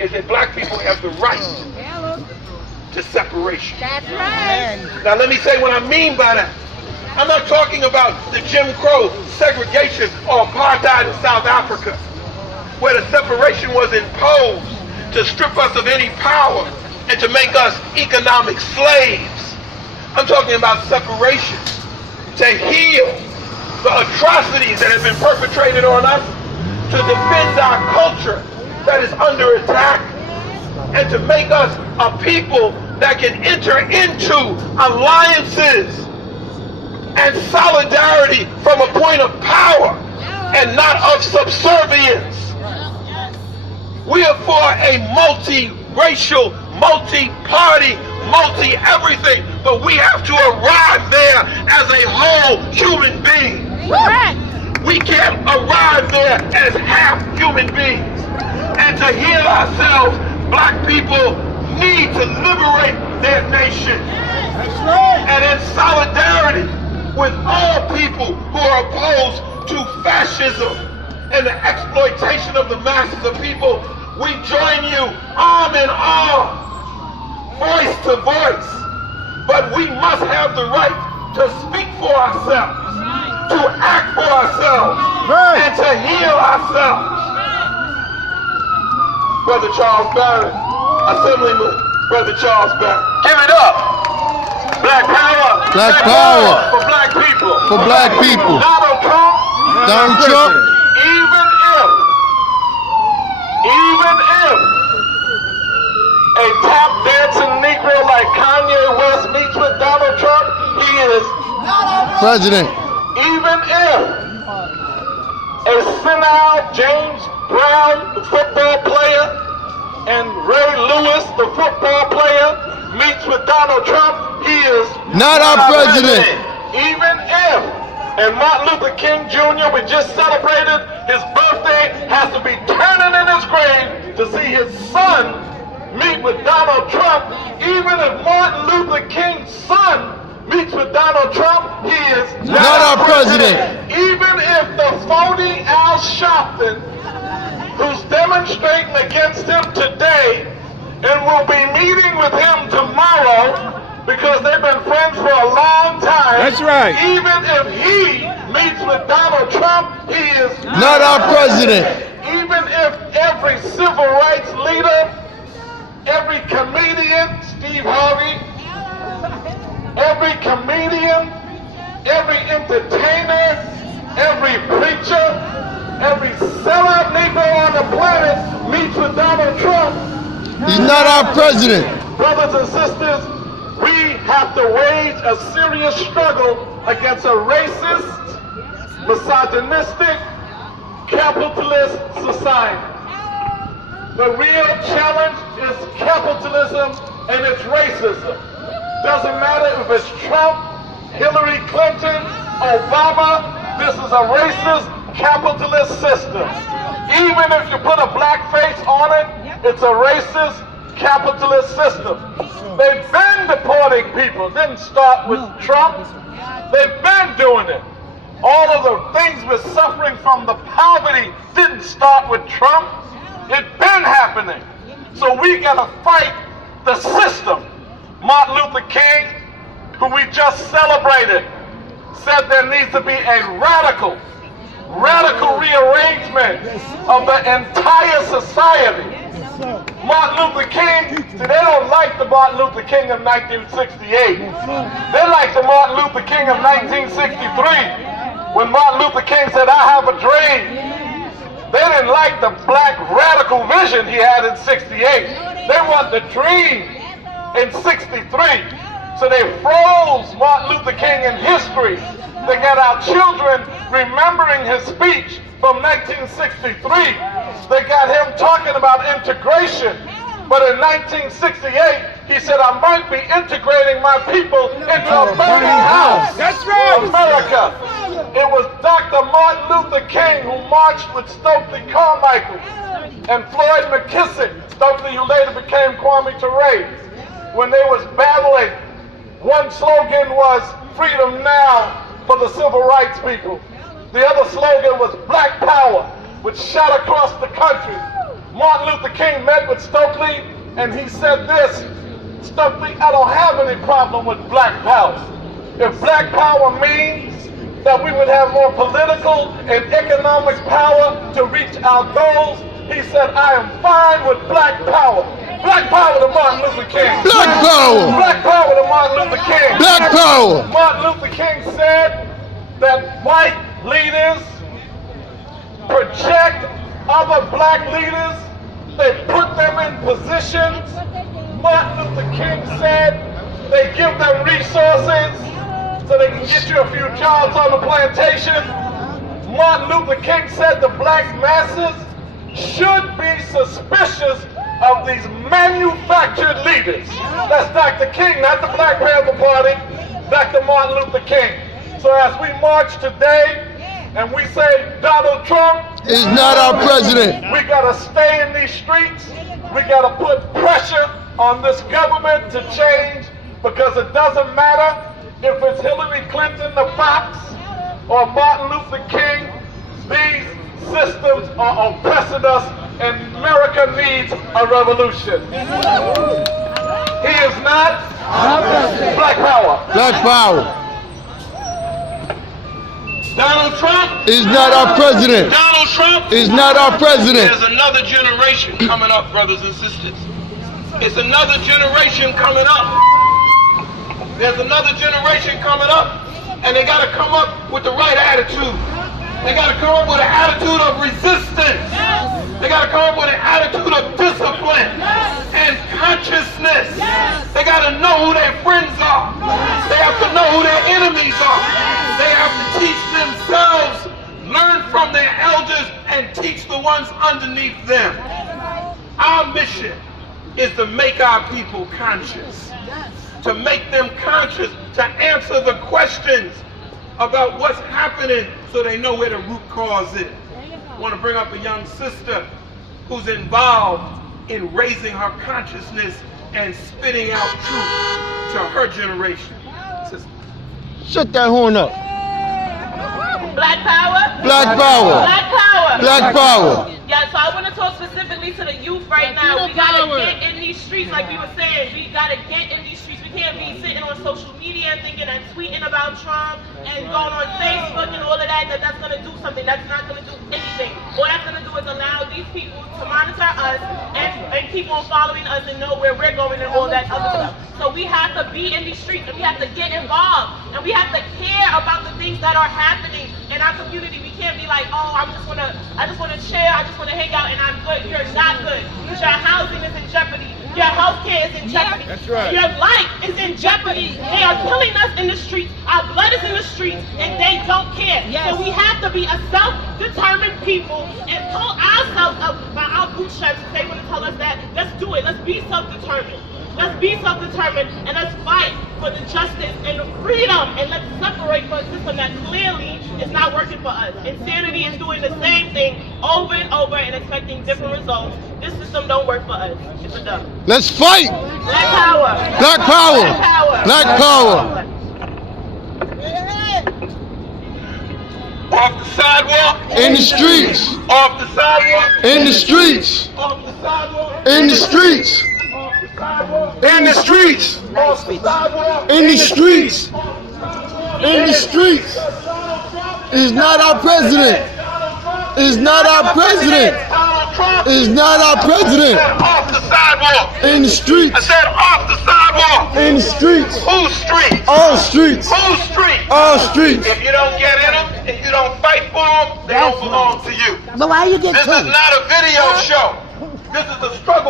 is that black people have the right to separation. That's right. Now let me say what I mean by that. I'm not talking about the Jim Crow segregation or apartheid in South Africa, where the separation was imposed to strip us of any power and to make us economic slaves. I'm talking about separation to heal the atrocities that have been perpetrated on us, to defend our culture that is under attack, and to make us a people that can enter into alliances and solidarity from a point of power and not of subservience. We are for a multi-racial, multi-party, multi-everything, but we have to arrive there as a whole human being. We can't arrive there as half human beings. And to heal ourselves, black people need to liberate their nation. And in solidarity with all people who are opposed to fascism and the exploitation of the masses of people, we join you arm in arm, voice to voice. But we must have the right to speak for ourselves, to act for ourselves, and to heal ourselves. Brother Charles Barrett, Assemblyman Brother Charles Barrett. Give it up. Black power. Black power. For black people. For black people. Donald Trump. Donald Trump. Even if a tap dancing Negro like Kanye West meets with Donald Trump, he is President. Even if a senile James Brown, the football player, and Ray Lewis, the football player, meets with Donald Trump, he is not our president. Even if, and Martin Luther King Jr., we just celebrated his birthday, has to be turning in his grave to see his son meet with Donald Trump. Even if Martin Luther King's son meets with Donald Trump, he is not our president. Even if the phony Al Sharpton, who's demonstrating against him today and will be meeting with him tomorrow because they've been friends for a long time. That's right. Even if he meets with Donald Trump, he is not our president. Even if every civil rights leader, every comedian, Steve Harvey, every comedian, every entertainer, every preacher, every sellout Negro on the planet meets with Donald Trump, he's not our president. Brothers and sisters, we have to wage a serious struggle against a racist, misogynistic, capitalist society. The real challenge is capitalism and its racism. Doesn't matter if it's Trump, Hillary Clinton, Obama, this is a racist, capitalist system. Even if you put a black face on it, it's a racist, capitalist system. They've been deporting people. Didn't start with Trump. They've been doing it. All of the things we're suffering from, the poverty, didn't start with Trump. It's been happening. So we gotta fight the system. Martin Luther King, who we just celebrated, said there needs to be a radical rearrangement of the entire society. Martin Luther King, see, they don't like the Martin Luther King of 1968. They like the Martin Luther King of 1963, when Martin Luther King said, "I have a dream." They didn't like the black radical vision he had in 68. They want the dream in 63. So they froze Martin Luther King in history. They got our children remembering his speech from 1963. They got him talking about integration. But in 1968, he said, "I might be integrating my people into a burning house." That's right. America. It was Dr. Martin Luther King who marched with Stokely Carmichael and Floyd McKissick, Stokely who later became Kwame Ture, when they was battling. One slogan was "Freedom Now" for the civil rights people. The other slogan was "Black Power," which shot across the country. Martin Luther King met with Stokely, and he said this: Stokely, I don't have any problem with black power. If black power means that we would have more political and economic power to reach our goals, he said, I am fine with black power. Black power to Martin Luther King. Black power. Black power to Martin Luther King. Black power. Martin Luther King said that white leaders project other black leaders. They put them in positions. Martin Luther King said they give them resources so they can get you a few jobs on the plantation. Martin Luther King said the black masses should be suspicious of these manufactured leaders. That's Dr. King, not the Black Panther Party, Dr. Martin Luther King. So as we march today and we say Donald Trump Is not our president. we gotta stay in these streets. We gotta put pressure on this government to change, because it doesn't matter if it's Hillary Clinton, the fox, or Martin Luther King. These systems are oppressing us, and America needs a revolution. He is not black power. Black power. Donald Trump Is not our president. Donald Trump Is not our president. There's another generation coming up, brothers and sisters. It's another generation coming up. There's another generation coming up, and they got to come up with the right attitude. They got to come up with an attitude of resistance. They got to come up with an attitude of discipline and consciousness. They got to know who their friends are. They have to know who their enemies are. They have to teach themselves, learn from their elders, and teach the ones underneath them. Our mission is to make our people conscious, to make them conscious, to answer the questions about what's happening so they know where the root cause is. I want to bring up a young sister who's involved in raising her consciousness and spitting out truth to her generation. Sister. Shut that horn up. Black power? Black power. Black power. Black power. Yeah, so I want to talk specifically to the youth right now. We got to get in these streets like we were saying. We got to get in these streets. We can't be sitting on social media and thinking and tweeting about Trump and going on Facebook and all of that, that's going to do something. That's not going to do anything. All that's going to do is allow these people to monitor us and keep on following us and know where we're going and all that other stuff. So we have to be in these streets and we have to get involved and we have to care about the things that are happening in our community. We can't be like, oh, I just want to chill, I just want to hang out and I'm good. You're not good. Because your housing is in jeopardy. Your health care is in jeopardy. That's right. Your life is in jeopardy. They are killing us in the streets. Our blood is in the streets and they don't care. Yes. So we have to be a self-determined people and pull ourselves up by our bootstraps. If they want to tell us that, let's do it. Let's be self-determined. Let's be self-determined and let's fight for the justice and the freedom, and let's separate from a system that clearly is not working for us. Insanity is doing the same thing over and over and expecting different results. This system don't work for us. It's a dub. Let's fight. Black power. Black power. Black power. Black power. Off the sidewalk, In the streets. off the sidewalk, In the streets. off the sidewalk, In the streets. off the sidewalk, In the streets. off the sidewalk. In the streets. In the streets. Is not our president. Is not our president. Donald Trump Is not our president. said off the sidewalk. In the I streets. said off the sidewalk. In the streets. Whose street? All streets. Whose street? All streets. If you don't get in them and you don't fight for them, they don't belong to you. But why you get This is killed? not a video show. This is a struggle.